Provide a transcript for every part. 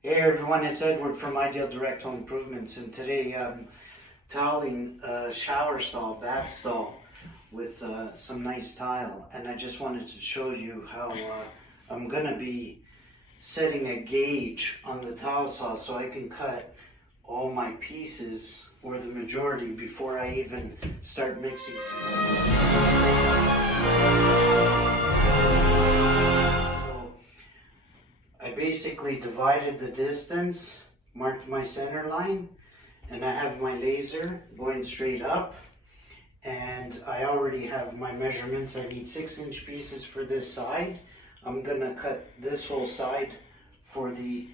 Hey everyone, it's Edward from Ideal Direct Home Improvements, and today I'm tiling a shower stall, bath stall with some nice tile, and I just wanted to show you how I'm going to be setting a gauge on the tile saw so I can cut all my pieces, or the majority, before I even start mixing I basically divided the distance, marked my center line, and I have my laser going straight up, and I already have my measurements. I need 6-inch pieces for this side. I'm gonna cut this whole side for the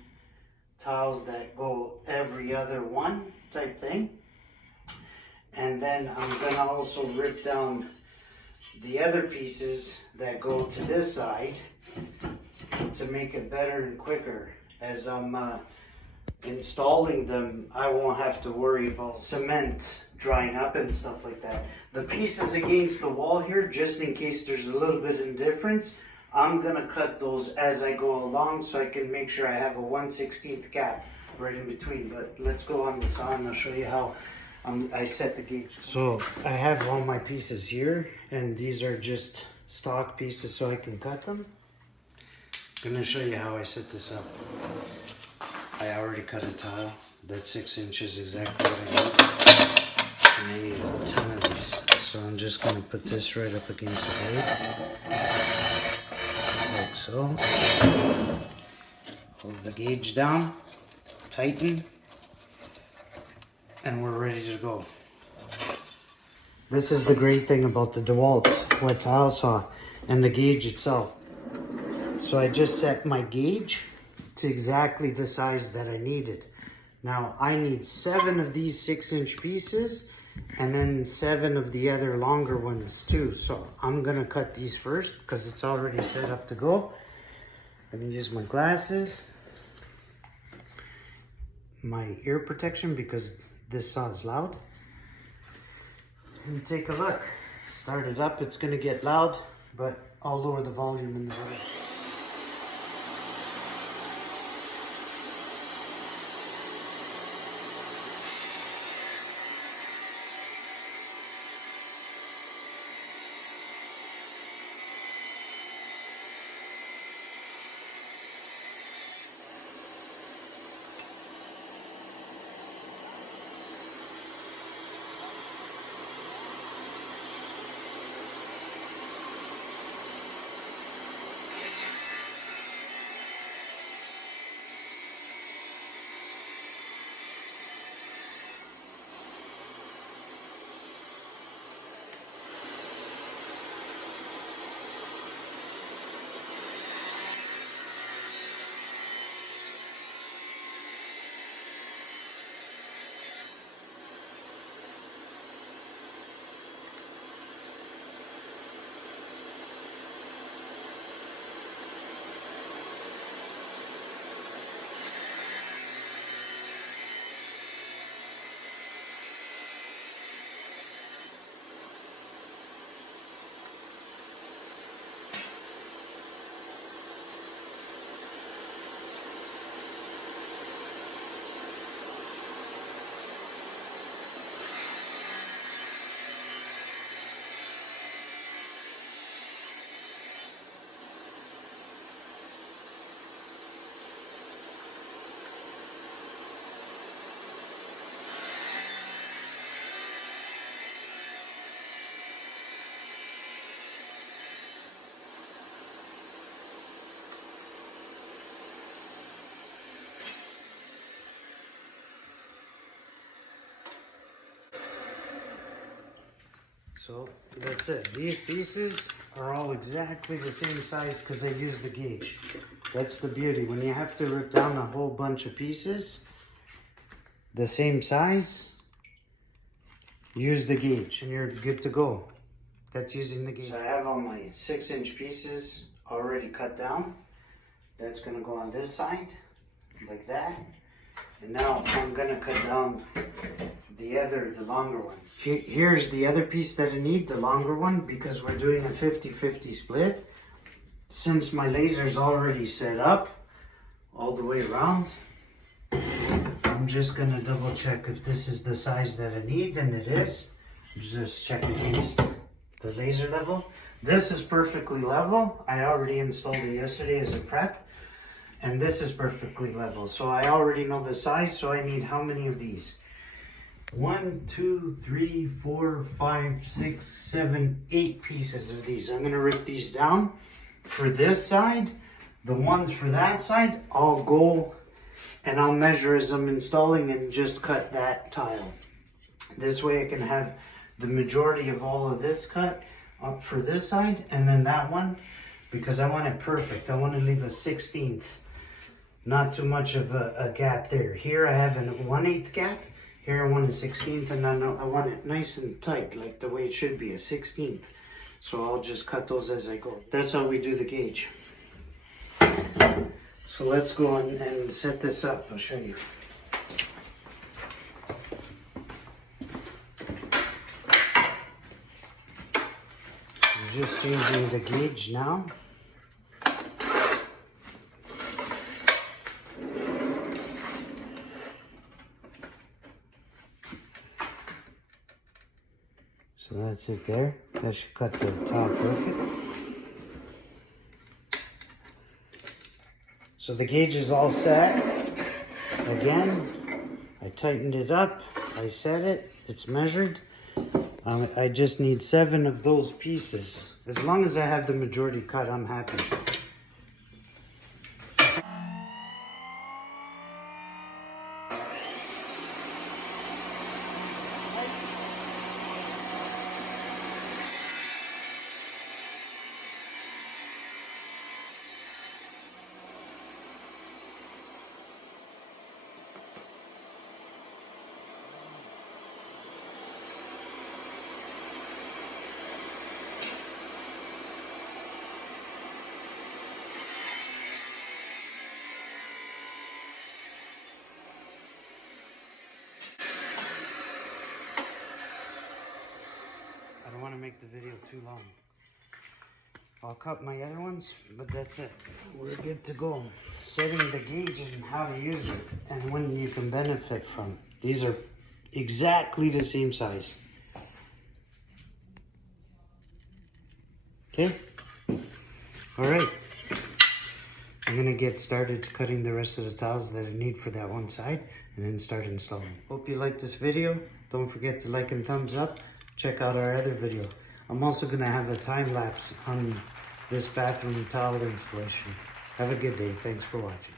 tiles that go every other one type thing, and then I'm gonna also rip down the other pieces that go to this side to make it better and quicker. As I'm installing them, I won't have to worry about cement drying up and stuff like that. The pieces against the wall here, just in case there's a little bit of difference, I'm gonna cut those as I go along so I can make sure I have a 1/16 gap right in between. But let's go on the saw and I'll show you how I set the gauge. So I have all my pieces here, and these are just stock pieces so I can cut them. I'm going to show you how I set this up. I already cut a tile. That's 6 inches, exactly what I need. And I need a ton of these. So I'm just going to put this right up against the blade. Like so. Hold the gauge down. Tighten. And we're ready to go. This is the great thing about the Dewalt wet tile saw and the gauge itself. So I just set my gauge to exactly the size that I needed. Now I need 7 of these 6-inch pieces and then 7 of the other longer ones too. So I'm gonna cut these first because it's already set up to go. I'm gonna use my glasses, my ear protection because this saw is loud. And take a look. Start it up, it's gonna get loud, but I'll lower the volume in the room. So that's it. These pieces are all exactly the same size because I used the gauge. That's the beauty. When you have to rip down a whole bunch of pieces, the same size, use the gauge and you're good to go. That's using the gauge. So I have all my 6-inch pieces already cut down. That's gonna go on this side, like that. And now I'm gonna cut down the longer ones. Here's the other piece that I need, the longer one, because we're doing a 50-50 split. Since my laser's already set up all the way around, I'm just gonna double check if this is the size that I need, and it is. Just check against the laser level. This is perfectly level. I already installed it yesterday as a prep, and this is perfectly level. So I already know the size, so I need how many of these? 1, 2, 3, 4, 5, 6, 7, 8 pieces of these. I'm gonna rip these down for this side. The ones for that side, I'll go and I'll measure as I'm installing and just cut that tile. This way I can have the majority of all of this cut up for this side, and then that one, because I want it perfect. I want to leave a 16th, not too much of a gap there. Here I have a 1/8 gap. Here I want a 16th, and I want it nice and tight, like the way it should be, a 16th. So I'll just cut those as I go. That's how we do the gauge. So let's go and set this up. I'll show you. I'm just changing the gauge now. So that's it there. That should cut the top perfect. So the gauge is all set. Again, I tightened it up. I set it. It's measured. I just need 7 of those pieces. As long as I have the majority cut, I'm happy. I don't want to make the video too long. I'll cut my other ones, but that's it. We're good to go. Setting the gauge and how to use it and when you can benefit from it. These are exactly the same size. Okay? All right. I'm gonna get started cutting the rest of the tiles that I need for that one side and then start installing. Hope you liked this video. Don't forget to like and thumbs up. Check out our other video. I'm also gonna have a time lapse on this bathroom tile installation. Have a good day. Thanks for watching.